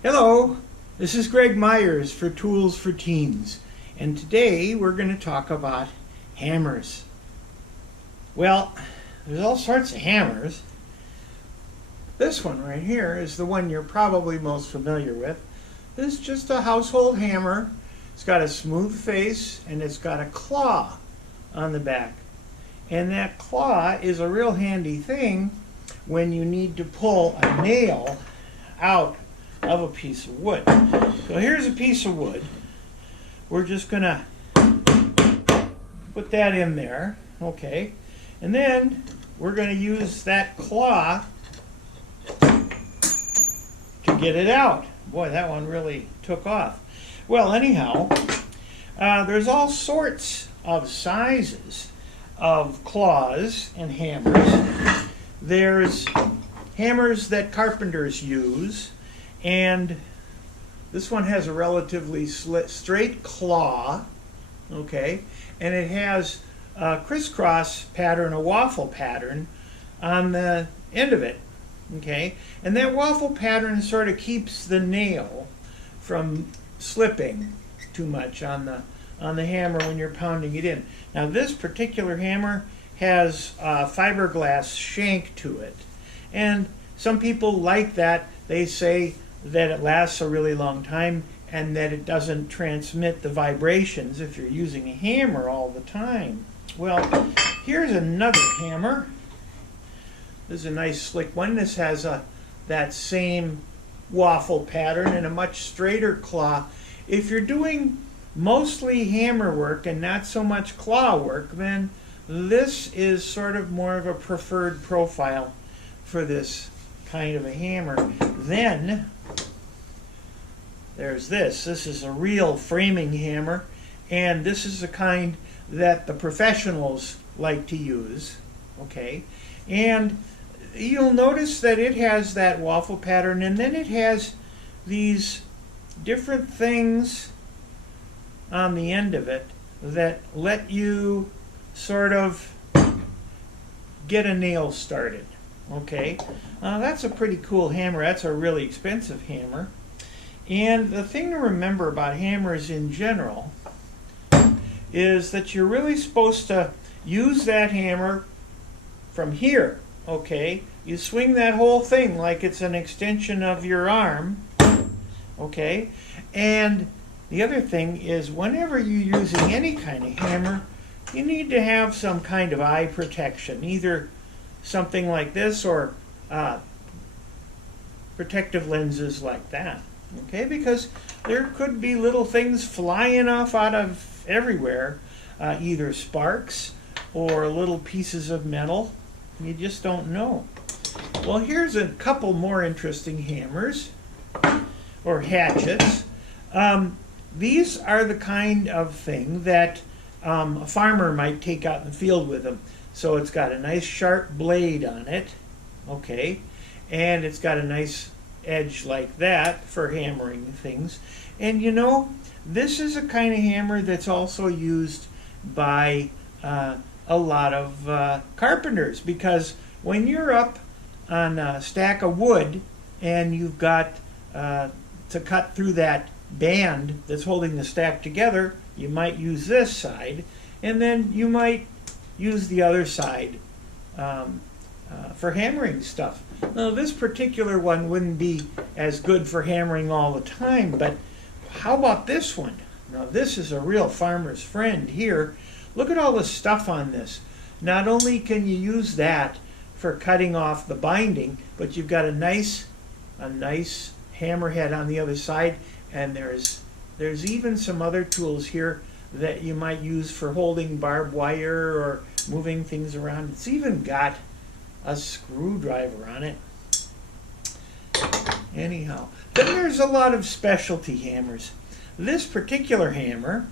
Hello, this is Greg Myers for Tools for Teens, and today we're going to talk about hammers. Well, there's all sorts of hammers. This one right here is the one you're probably most familiar with. This is just a household hammer. It's got a smooth face and it's got a claw on the back. And that claw is a real handy thing when you need to pull a nail out of a piece of wood. So here's a piece of wood. We're just gonna put that in there, okay? And then we're gonna use that claw to get it out. Boy, that one really took off. Well, anyhow, there's all sorts of sizes of claws and hammers. There's hammers that carpenters use, and this one has a relatively straight claw, okay, and it has a crisscross pattern, a waffle pattern on the end of it, okay, and that waffle pattern sort of keeps the nail from slipping too much on the hammer when you're pounding it in. Now this particular hammer has a fiberglass shank to it, and some people like that. They say that it lasts a really long time and that it doesn't transmit the vibrations if you're using a hammer all the time. Well, here's another hammer. This is a nice slick one. This has that same waffle pattern and a much straighter claw. If you're doing mostly hammer work and not so much claw work, then this is sort of more of a preferred profile for this kind of a hammer. Then there's this. This is a real framing hammer, and this is the kind that the professionals like to use, okay? And you'll notice that it has that waffle pattern, and then it has these different things on the end of it that let you sort of get a nail started, okay? That's a pretty cool hammer. That's a really expensive hammer. And the thing to remember about hammers in general is that you're really supposed to use that hammer from here, okay? You swing that whole thing like it's an extension of your arm, okay? And the other thing is, whenever you're using any kind of hammer, you need to have some kind of eye protection, either something like this or protective lenses like that, okay? Because there could be little things flying off out of everywhere, either sparks or little pieces of metal. You just don't know. Well, here's a couple more interesting hammers or hatchets. These are the kind of thing that a farmer might take out in the field with them. So it's got a nice sharp blade on it, okay, and it's got a nice edge like that for hammering things. And you know, this is a kind of hammer that's also used by a lot of carpenters, because when you're up on a stack of wood and you've got to cut through that band that's holding the stack together, you might use this side, and then you might use the other side for hammering stuff. Now, this particular one wouldn't be as good for hammering all the time, but how about this one? Now, this is a real farmer's friend here. Look at all the stuff on this. Not only can you use that for cutting off the binding, but you've got a nice hammerhead on the other side, and there's even some other tools here that you might use for holding barbed wire or moving things around. It's even got a screwdriver on it. Anyhow, then there's a lot of specialty hammers. This particular hammer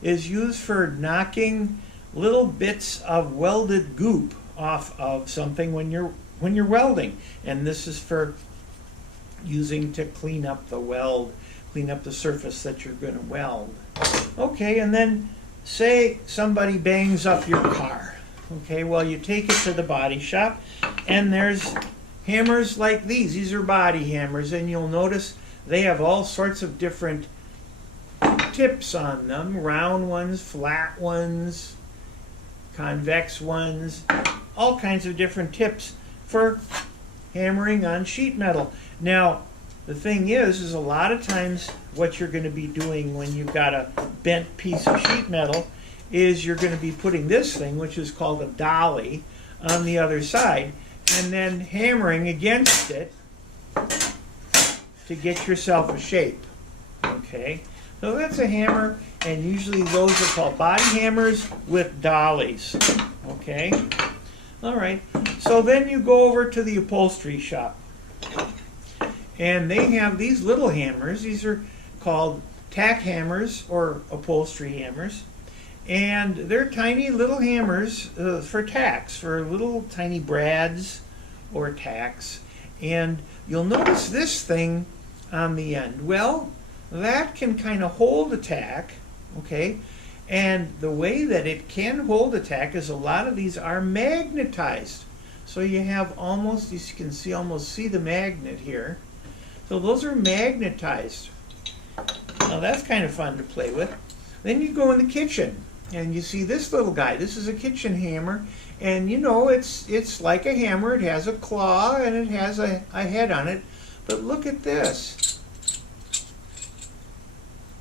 is used for knocking little bits of welded goop off of something when you're welding, and this is for using to clean up the weld, clean up the surface that you're going to weld. Okay, and then say somebody bangs up your car. Okay, well, you take it to the body shop, and there's hammers like these. These are body hammers, and you'll notice they have all sorts of different tips on them, round ones, flat ones, convex ones, all kinds of different tips for hammering on sheet metal. Now, the thing is a lot of times what you're going to be doing when you've got a bent piece of sheet metal is you're going to be putting this thing, which is called a dolly, on the other side, and then hammering against it to get yourself a shape. Okay, so that's a hammer, and usually those are called body hammers with dollies. Okay, all right, so then you go over to the upholstery shop, and they have these little hammers. These are called tack hammers or upholstery hammers, and they're tiny little hammers for tacks, for little tiny brads or tacks. And you'll notice this thing on the end. Well, that can kind of hold a tack, okay? And the way that it can hold a tack is a lot of these are magnetized. So you have almost, you can see, almost see the magnet here. So those are magnetized. Now that's kind of fun to play with. Then you go in the kitchen and you see this little guy. This is a kitchen hammer, and you know it's like a hammer. It has a claw and it has a head on it. But look at this.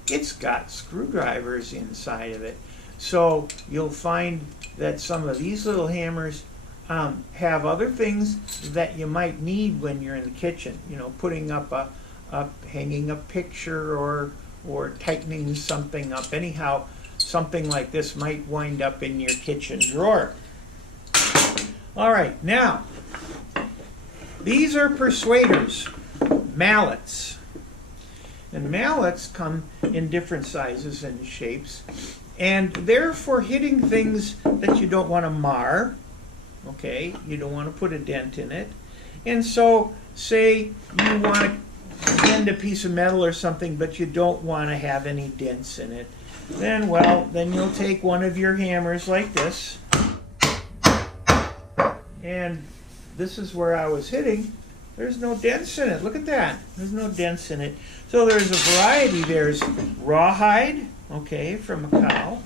It's got screwdrivers inside of it. So you'll find that some of these little hammers have other things that you might need when you're in the kitchen. You know, putting up hanging a picture or tightening something up. Anyhow, something like this might wind up in your kitchen drawer. All right, now these are persuaders, mallets. And mallets come in different sizes and shapes, and they're for hitting things that you don't want to mar. Okay, you don't want to put a dent in it. And so, say you want to bend a piece of metal or something, but you don't want to have any dents in it. Then, well, then you'll take one of your hammers like this, and this is where I was hitting. There's no dents in it. Look at that. There's no dents in it. So there's a variety. There's rawhide, okay, from a cow.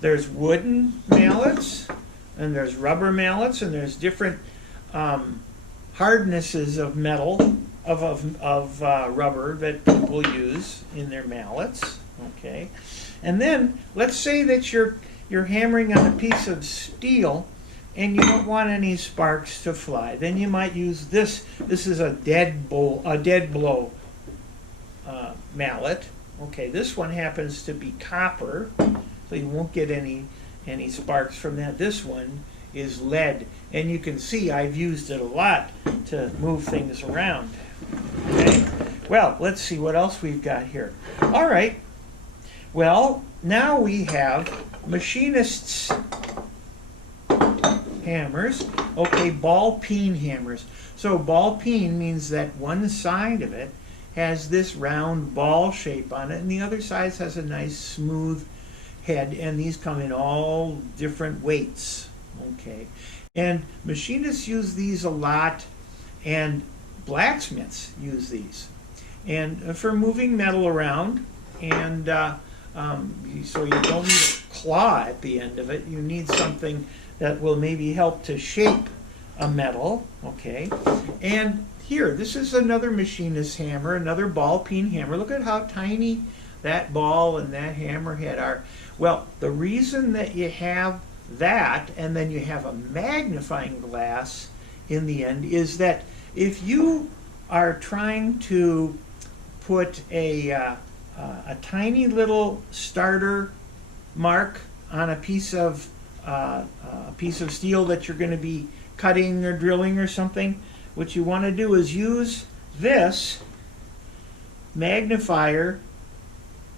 There's wooden mallets, and there's rubber mallets, and there's different hardnesses of metal, of rubber that people use in their mallets. Okay, and then let's say that you're hammering on a piece of steel, and you don't want any sparks to fly. Then you might use this. This is a dead blow mallet. Okay, this one happens to be copper, so you won't get any sparks from that. This one is lead, and you can see I've used it a lot to move things around. Okay, well, let's see what else we've got here. All right, well, now we have machinists' hammers. Okay, ball peen hammers. So ball peen means that one side of it has this round ball shape on it, and the other side has a nice smooth head, and these come in all different weights. Okay, and machinists use these a lot, and blacksmiths use these, and for moving metal around, and so you don't need a claw at the end of it. You need something that will maybe help to shape a metal. Okay, and here, this is another machinist hammer, another ball peen hammer. Look at how tiny that ball and that hammer head are. Well, the reason that you have that, and then you have a magnifying glass in the end, is that if you are trying to put a tiny little starter mark on a piece of steel that you're going to be cutting or drilling or something, what you want to do is use this magnifier,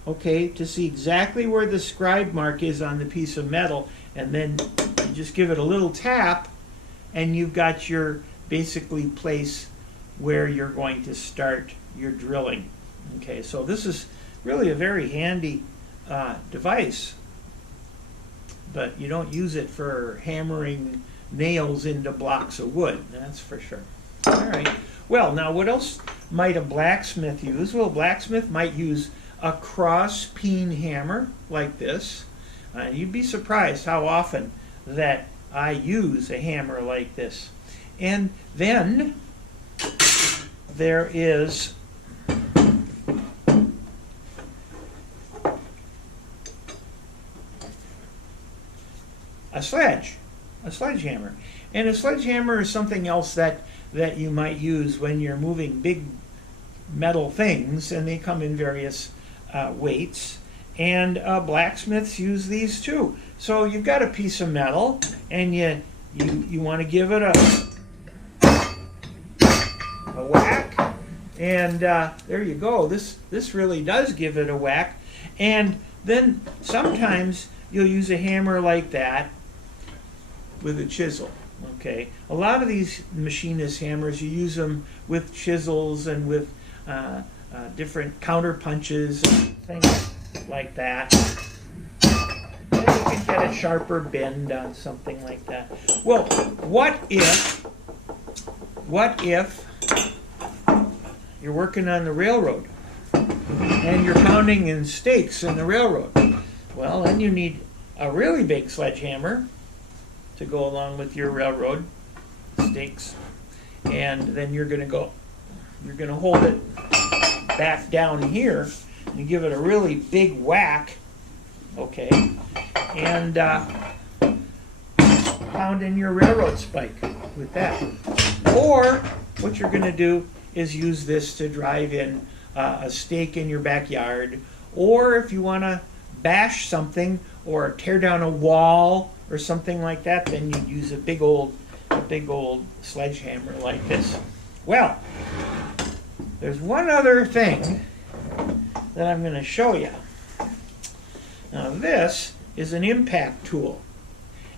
okay, to see exactly where the scribe mark is on the piece of metal, and then you just give it a little tap, and you've got your basically place where you're going to start your drilling. Okay, so this is really a very handy device, but you don't use it for hammering nails into blocks of wood, that's for sure. All right, well, now what else might a blacksmith use? Well, a blacksmith might use a cross-peen hammer like this. You'd be surprised how often that I use a hammer like this. And then there is a sledgehammer. And a sledgehammer is something else that you might use when you're moving big metal things, and they come in various weights. And blacksmiths use these too. So you've got a piece of metal, and you want to give it a whack, and there you go. This really does give it a whack. And then sometimes you'll use a hammer like that with a chisel. Okay, a lot of these machinist hammers, you use them with chisels and with different counter punches and things like that. And you can get a sharper bend on something like that. Well, what if you're working on the railroad and you're pounding in stakes in the railroad? Well, then you need a really big sledgehammer to go along with your railroad stakes, and then you're going to hold it back down here and give it a really big whack, okay, and pound in your railroad spike with that. Or what you're going to do is use this to drive in a stake in your backyard, or if you want to bash something or tear down a wall or something like that, then you'd use a big old sledgehammer like this. Well, there's one other thing that I'm going to show you. Now this is an impact tool,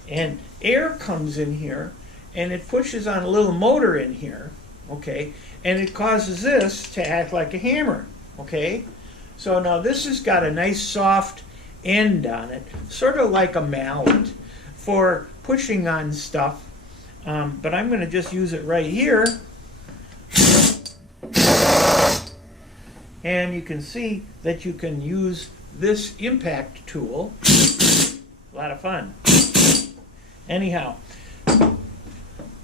and air comes in here and it pushes on a little motor in here, okay, and it causes this to act like a hammer, okay. So now this has got a nice soft end on it, sort of like a mallet for pushing on stuff, but I'm going to just use it right here, and you can see that you can use this impact tool. A lot of fun. Anyhow,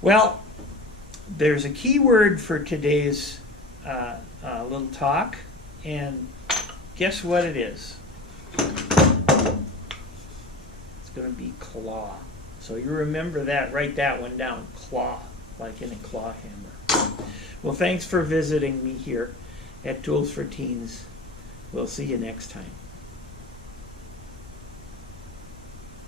well, there's a key word for today's little talk, and guess what it is? Going to be claw. So you remember that, write that one down, claw, like in a claw hammer. Well, thanks for visiting me here at Tools for Teens. We'll see you next time.